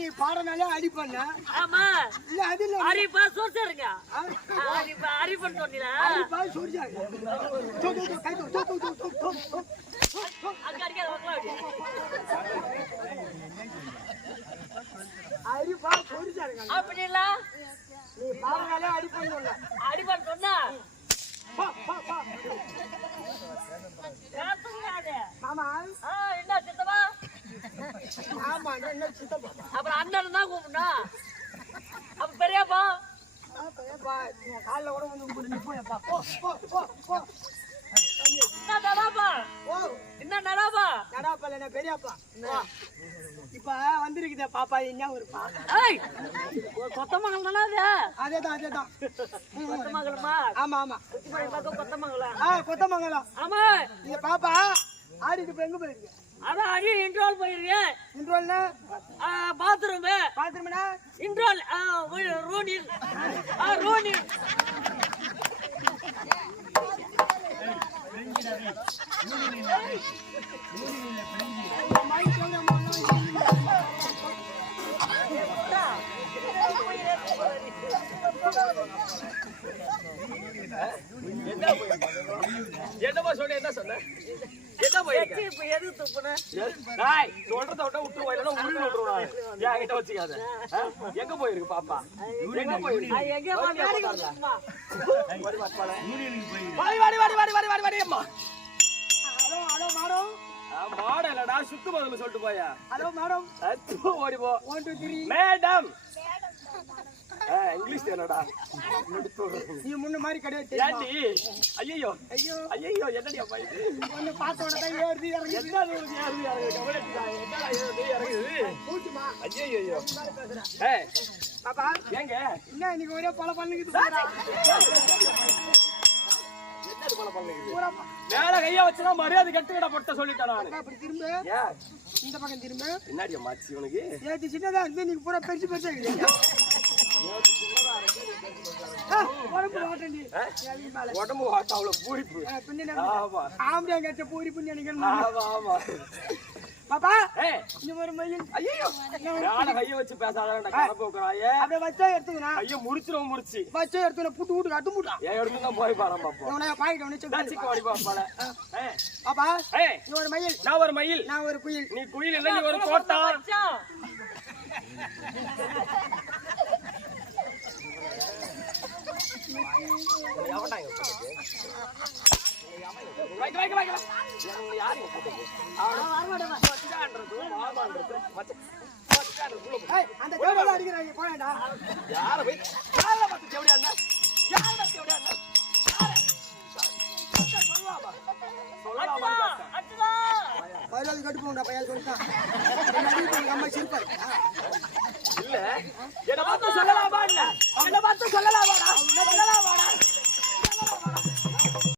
நீ பாடனாலே அடி பண்ண ஆமா இல்ல அது இல்ல அரிப்பா சோசருங்க அரிப்பன் சொன்னீங்களா அரிப்பா சோர்ஜாங்க கை அங்க அடிக்க வரலாம் அரிப்பா சோர்ஜாங்க அப்படி இல்ல நீ பாடனாலே அடி பண்ணல அரிப்பன் சொன்னா மாமா என்ன சித்தப்பா ஆமா என்ன சித்தப்பா அப்புறம் அண்ணன் தான் கூப்பிடணும் அப்ப பெரியப்பா பெரியப்பா காலைல கூட வந்து கூப்பிட்டு போயப்பா போ என்ன நடாப்பா என்ன நடாப்பா நடாப்பா இல்ல பெரியப்பா இப்ப வந்திருக்குதே பாப்பா என்ன ஒரு கொத்தமங்கலம் தானே அது? அதேதான் கொத்தமங்கலமா? ஆமா ஆமா குச்சிப்பாடி பக்கம் கொத்தமங்கலம். கொத்தமங்கலம். ஆமா. நீங்க பாப்பா ஆடிட்டு இப்ப எங்க போயிருக்கீங்க? அதான் அடி இன்ட்ரோல் போயிருக்கேன். இன்ட்ரோல்னா பாத்ரூம். பாத்ரூம்னா இன்ட்ரோல் ரோனில் ரோனில். என்னமா சொன்ன? என்ன சொன்ன? என்ன போயிருக்கு? இப்ப எது துப்புன? டேய் சொல்றத விட்டு விட்டு போயிடலாம். உள்ள விட்டுறோம். நான் கிட்ட வச்சுக்காத. எங்க போயிருக்கு பாப்பா? எங்க போயிருக்கு? எங்க வேலைக்கு போறமா? வாடி அம்மா. Hello madam. மாடலடா சுத்து பதில சொல்லிட்டு போயா. Hello madam. ஓடி போ. 1 2 3 மேடம். இங்கிலீஷ் தெரியலடா. நீ முன்ன மாதிரி கிடையாது. ஏண்டி? ஐயோ ஐயோ என்னடி அப்பா இது? ஒன்னு பார்த்தவன தான் ஏறுது இறங்குது. என்ன இது இறங்குது கவலைடா. என்னடா இது இறங்குது? பூச்சிமா. ஐயோ பாப்பா ஏங்க என்ன இன்னைக்கு ஒரே பல பண்ணுக்குது பாடா. என்னது போல பண்ணுது? பூரா மேல கைய வச்சா மரியாதை கட்டுக்கடா போட்ட சொல்லிட்டேன் நான். அப்படி திரும்ப ஏன் இந்த பக்கம் திரும்ப. என்னடி மாச்சி உனக்கு? ஏத்தி சின்னதா இருந்து நீங்க பூரா பெருசு பெருசா இருக்கீங்க. உடம்பு வாட்டண்டி. உடம்பு வாட்ட அவ்வளவு பூரிப்பு. பின்ன ஆமா ஆம்படியா கட்ட பூரி புண்ணி நினைக்கிறேன். ஆமா பாப்பா ஏய் நீ ஒரு மயில். ஐயோ மேல கைய வச்சு பேசாதடா கரப்பு உக்கறாயே. அப்படியே வச்சா எடுத்துக்கனா. ஐயோ முடிச்சிரும். வச்சா எடுத்துன புட்டு புட்டு கட்டு முட்டா. ஏன் எடுத்து தான் போய் பாறேன் பாப்பா. உன்னை பாயிட்டு உன்னை செக் சிக்க வாடி பாப்பால. பாப்பா ஏய் நீ ஒரு மயில். நான் ஒரு மயில். நான் ஒரு குயில். நீ குயில் இல்ல நீ ஒரு கோட்டா. அந்த தேவல அடிக்குறாங்க போடா. யார போய் யார பார்த்து தேவடியா அண்ணா? யார தேவடியா அண்ணா? சொல்லலாமா? அச்சுதா பையல் கட்டு போடா பையல் சொல்லிட்டான். அடி அம்மா சிரிப்பாரு. இல்ல என்ன பார்த்து சொல்லலாமா இல்ல? என்ன பார்த்து சொல்லலாமாடா? சொல்லலாமாடா?